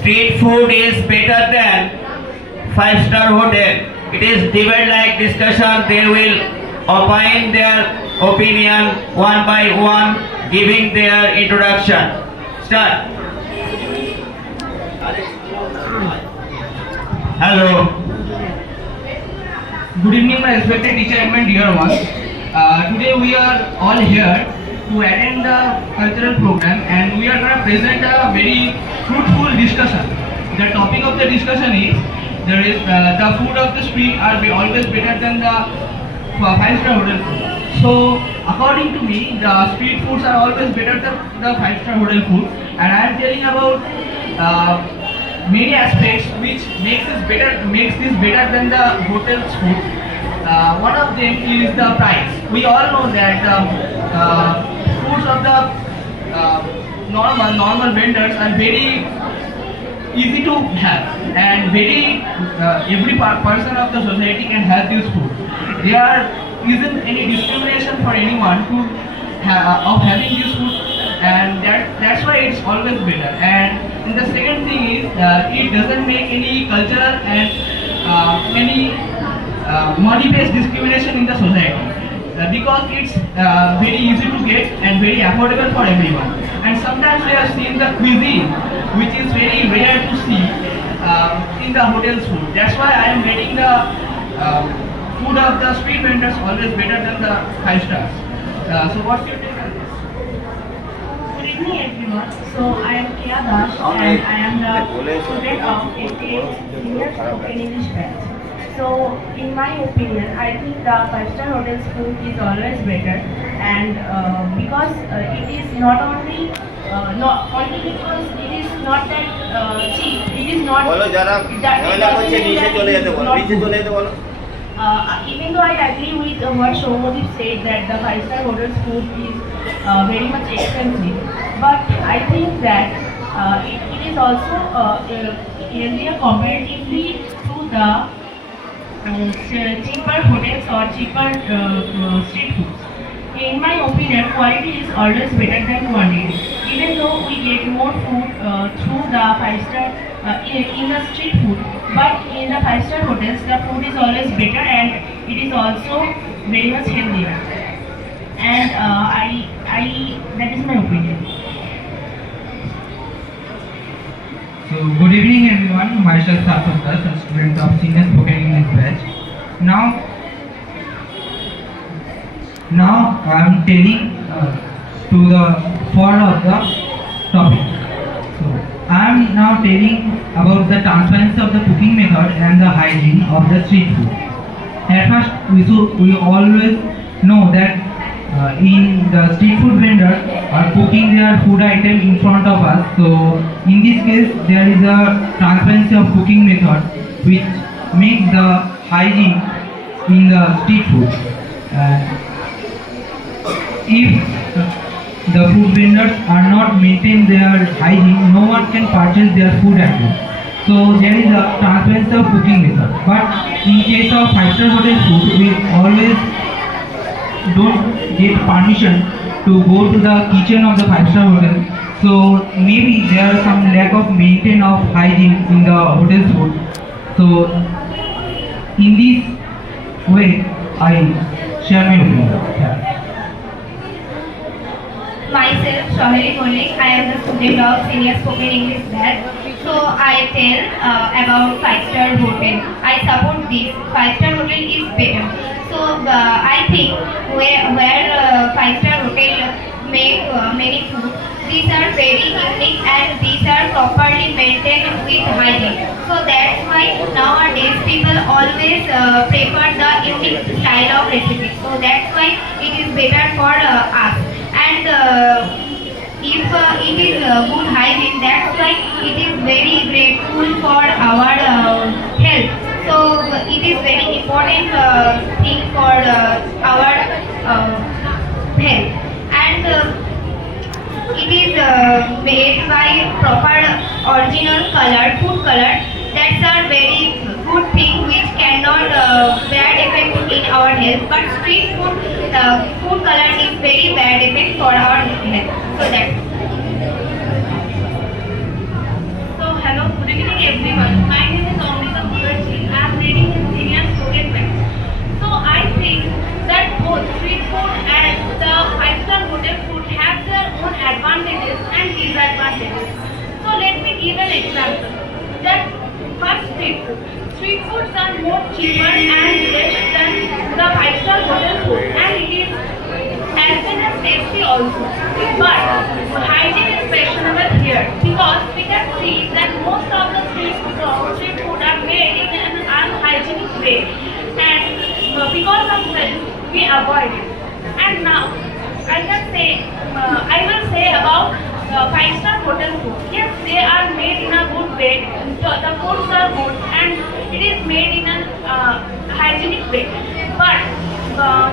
street food is better than five-star hotel. It is debate like discussion. They will opine their opinion one by one, giving their introduction. Start. Hello. Good evening, my respected teacher and my dear ones. Today we are all here to attend the cultural program, and we are going to present a very fruitful discussion. The topic of the discussion is the food of the street are always better than the five-star hotel food. So according to me, the street foods are always better than the five-star hotel food, and I am telling about many aspects which makes this better than the hotel's food. One of them is the price. We all know that foods of the normal vendors are very easy to have, and very every person of the society can have this food. There isn't any discrimination for anyone to of having this food, and that's why it's always better. And the second thing is it doesn't make any cultural and any money-based discrimination in the society, because it's very easy to get and very affordable for everyone. And sometimes we have seen the cuisine which is very rare to see in the hotel's food. That's why I am rating the food of the street vendors always better than the five stars. So what's your take on this? Good evening everyone. So I am Kia Dash and I am the student of 88 Senior Spoken English batch. So in my opinion, I think the five-star hotel's food is always better, and because it is not only because it is not that cheap. It is not even though I agree with what Shomodip said that the five-star hotel's food is very much expensive, but I think that it is also healthier comparatively to the cheaper hotels or cheaper street foods. In my opinion, quality is always better than quantity. Even though we get more food through the five-star in the street food, but in the five-star hotels, the food is always better and it is also very much healthier. And that is my opinion. So good evening everyone, myself Sarthak Das, a student of Senior Spoken English batch. Now I am telling to the forward of the topic. So I am now telling about the transparency of the cooking method and the hygiene of the street food. At first we always know that in the street food vendors are cooking their food item in front of us. So in this case there is a transparency of cooking method which makes the hygiene in the street food. If the food vendors are not maintain their hygiene, no one can purchase their food item. So there is a transparency of cooking method. But in case of five-star hotel food, we always don't get permission to go to the kitchen of the five-star hotel. So maybe there is some lack of maintenance of hygiene in the hotel food. So in this way, I share my opinion. Yeah. Myself, Shohari Molik, I am the student of Senior Spoken English batch. So I tell about five-star hotel. I support this. Five-star hotel is better. So I think where five-star hotel make many food, these are very unique and these are properly maintained with hygiene. So that's why nowadays people always prefer the unique style of recipe. So that's why it is better for us. And if it is good hygiene, that's why it is very grateful for our health. So it is very important thing for our health. And it is made by proper original color, food color. That's a very good thing which cannot bad effect in our health. But street food, food color is very bad effect for our health. So that's. So hello. items. So let me give an example. That first street food. Street foods are more cheaper and less than the five-star hotel food, and it is as well as tasty also. But hygiene is questionable here because we can see that most of the street food are made in an unhygienic way, and because of this we avoid it. And now I will say about five-star hotel food. Yes, they are made in a good way. The foods are good and it is made in a hygienic way. But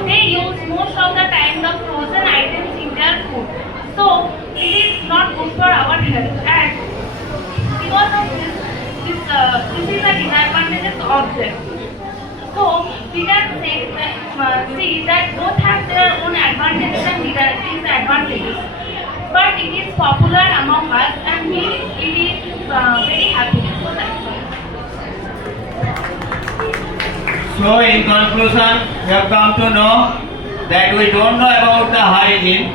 they use most of the time the frozen items in their food. So it is not good for our health. And because of this is a disadvantage of them. So we can see that both have their own advantages and disadvantages. But it is popular among us and we really very happy. So that's all. So in conclusion, we have come to know that we don't know about the hygiene,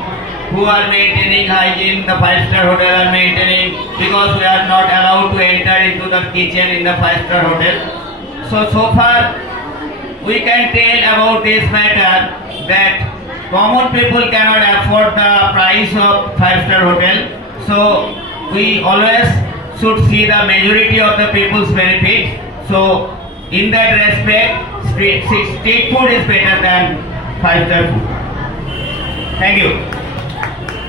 who are maintaining hygiene, the five-star hotel are maintaining, because we are not allowed to enter into the kitchen in the five-star hotel. So far we can tell about this matter that common people cannot afford the price of five-star hotel. So we always should see the majority of the people's benefit. So in that respect, street food is better than five-star food. Thank you.